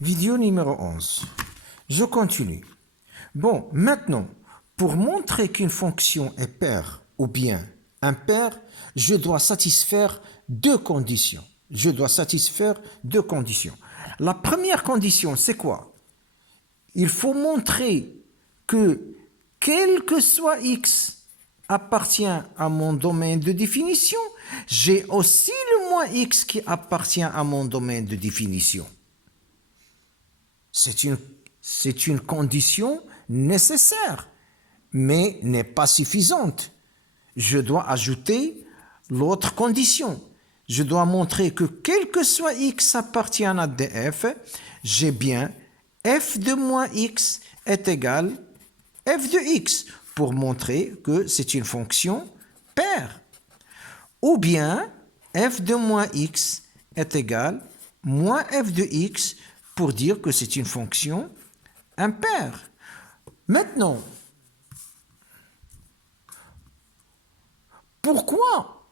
Vidéo numéro 11. Je continue. Bon, maintenant, pour montrer qu'une fonction est paire ou bien impaire, je dois satisfaire deux conditions. La première condition, c'est quoi? Il faut montrer que quel que soit x appartient à mon domaine de définition, j'ai aussi le moins x qui appartient à mon domaine de définition. C'est une condition nécessaire, mais n'est pas suffisante. Je dois ajouter l'autre condition. Je dois montrer que quel que soit x appartient à df, j'ai bien f de moins x est égal f de x pour montrer que c'est une fonction paire. Ou bien f de moins x est égal moins f de x pour dire que c'est une fonction impaire. Maintenant, pourquoi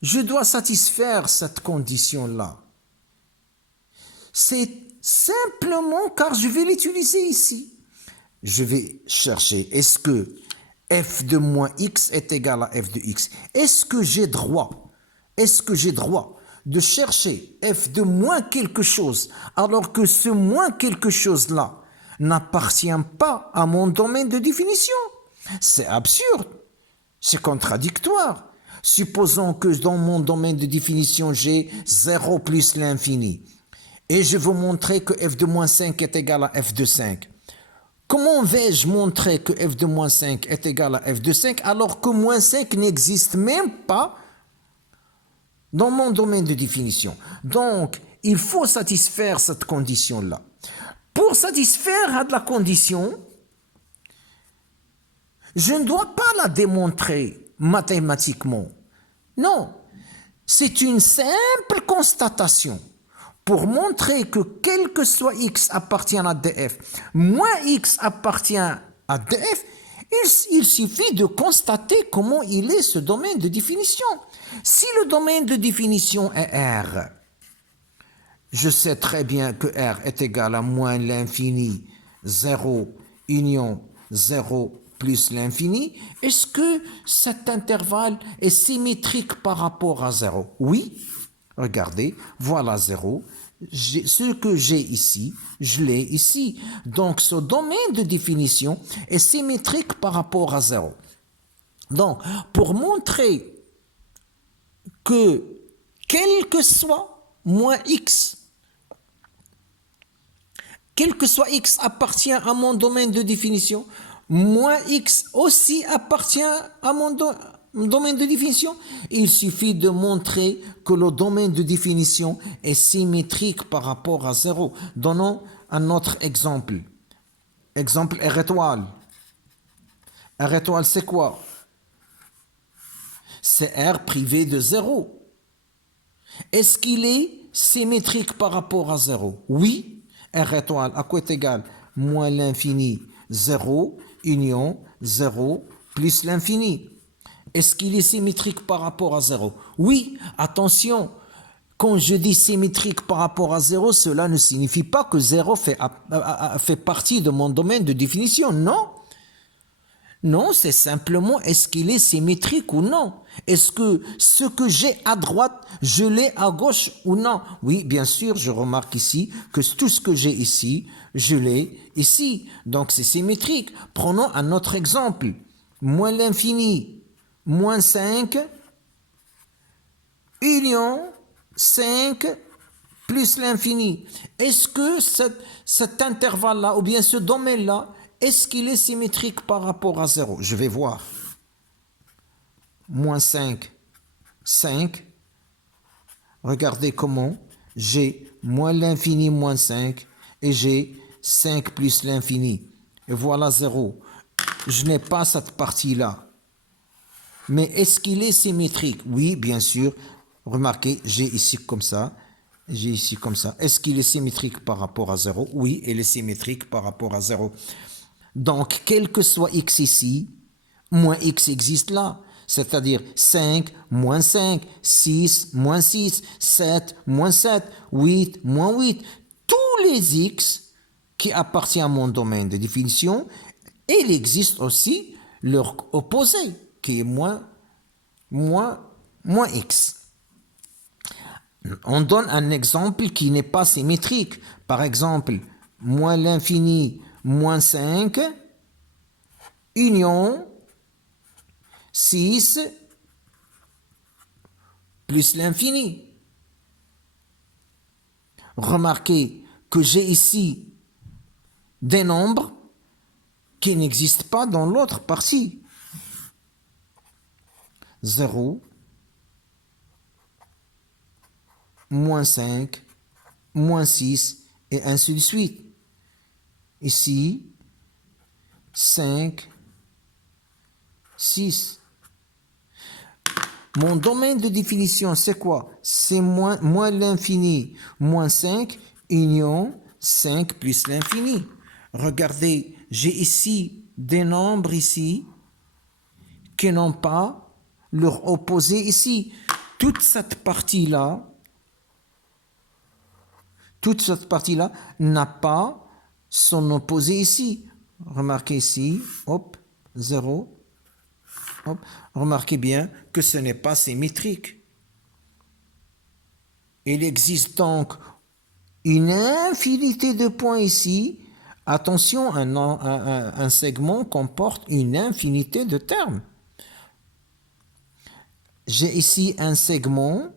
je dois satisfaire cette condition-là? C'est simplement car je vais l'utiliser ici. Je vais chercher, est-ce que f de moins x est égal à f de x? Est-ce que j'ai droit de chercher f de moins quelque chose alors que ce moins quelque chose-là n'appartient pas à mon domaine de définition? C'est absurde, c'est contradictoire. Supposons que dans mon domaine de définition, j'ai 0 plus l'infini. Et je veux montrer que f de moins 5 est égal à f de 5. Comment vais-je montrer que f de moins 5 est égal à f de 5 alors que moins 5 n'existe même pas dans mon domaine de définition? Donc, il faut satisfaire cette condition-là. Pour satisfaire la condition, je ne dois pas la démontrer mathématiquement. Non, c'est une simple constatation. Pour montrer que quel que soit x appartient à df, moins x appartient à df, il suffit de constater comment il est ce domaine de définition. Si le domaine de définition est R, je sais très bien que R est égal à moins l'infini, 0, union 0 plus l'infini. Est-ce que cet intervalle est symétrique par rapport à 0? Oui. Regardez, voilà 0. Ce que j'ai ici, je l'ai ici. Donc, ce domaine de définition est symétrique par rapport à 0. Donc, pour montrer que quel que soit moins x, quel que soit x appartient à mon domaine de définition, moins x aussi appartient à mon domaine de définition, il suffit de montrer que le domaine de définition est symétrique par rapport à 0. Donnons un autre exemple. Exemple R étoile. R étoile, c'est quoi? C'est R privé de 0. Est-ce qu'il est symétrique par rapport à 0? Oui. R étoile, à quoi est égal? Moins l'infini, 0, union, 0, plus l'infini. Est-ce qu'il est symétrique par rapport à 0? Oui, attention, quand je dis symétrique par rapport à 0, cela ne signifie pas que 0 fait partie de mon domaine de définition, non. Non, c'est simplement est-ce qu'il est symétrique ou non? Est-ce que ce que j'ai à droite, je l'ai à gauche ou non? Oui, bien sûr, je remarque ici que tout ce que j'ai ici, je l'ai ici. Donc c'est symétrique. Prenons un autre exemple. Moins l'infini, moins 5, union 5 plus l'infini. Est-ce que cet intervalle-là, ou bien ce domaine-là, est-ce qu'il est symétrique par rapport à 0? Je vais voir. Moins 5, 5. Regardez comment j'ai moins l'infini moins 5 et j'ai 5 plus l'infini. Et voilà 0. Je n'ai pas cette partie-là. Mais est-ce qu'il est symétrique? Oui, bien sûr. Remarquez, j'ai ici comme ça. J'ai ici comme ça. Est-ce qu'il est symétrique par rapport à 0? Oui, il est symétrique par rapport à 0. Donc, quel que soit x ici, moins x existe là. C'est-à-dire 5, moins 5, 6, moins 6, 7, moins 7, 8, moins 8. Tous les x qui appartiennent à mon domaine de définition, il existe aussi leur opposé, qui est moins x. On donne un exemple qui n'est pas symétrique. Par exemple, moins l'infini, moins 5, union 6 plus l'infini. Remarquez que j'ai ici des nombres qui n'existent pas dans l'autre partie. 0, moins 5, moins 6, et ainsi de suite. Ici, 5, 6. Mon domaine de définition, c'est quoi? C'est moins l'infini, moins 5, union 5 plus l'infini. Regardez, j'ai ici des nombres ici qui n'ont pas leur opposé ici. Toute cette partie-là n'a pas son opposé ici. Remarquez ici, hop, 0. Hop. Remarquez bien que ce n'est pas symétrique. Il existe donc une infinité de points ici. Attention, un segment comporte une infinité de termes. J'ai ici un segment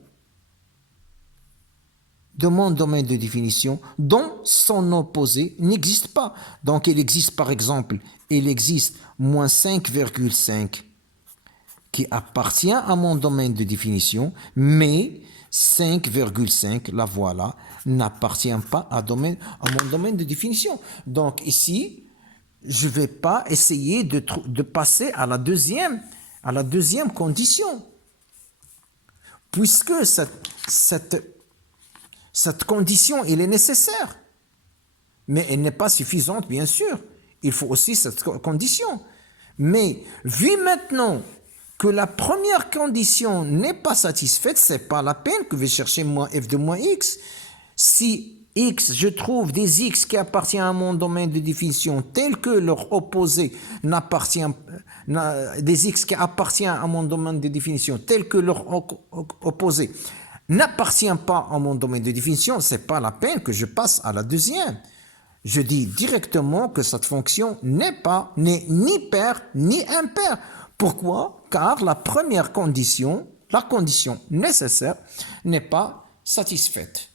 de mon domaine de définition dont son opposé n'existe pas. Donc il existe par exemple, il existe moins 5,5 qui appartient à mon domaine de définition, mais 5,5, la voilà, n'appartient pas à mon domaine de définition. Donc ici, je ne vais pas essayer de passer à la deuxième condition. Puisque cette condition, elle est nécessaire. Mais elle n'est pas suffisante, bien sûr. Il faut aussi cette condition. Mais vu maintenant que la première condition n'est pas satisfaite, ce n'est pas la peine que je vais chercher moins f de moins x. Si x, je trouve des x qui appartiennent à mon domaine de définition tels que leur opposé des x qui appartiennent à mon domaine de définition tels que leur opposé n'appartient pas à mon domaine de définition, ce n'est pas la peine que je passe à la deuxième. Je dis directement que cette fonction n'est ni paire ni impaire. Pourquoi? Car la première condition, la condition nécessaire, n'est pas satisfaite.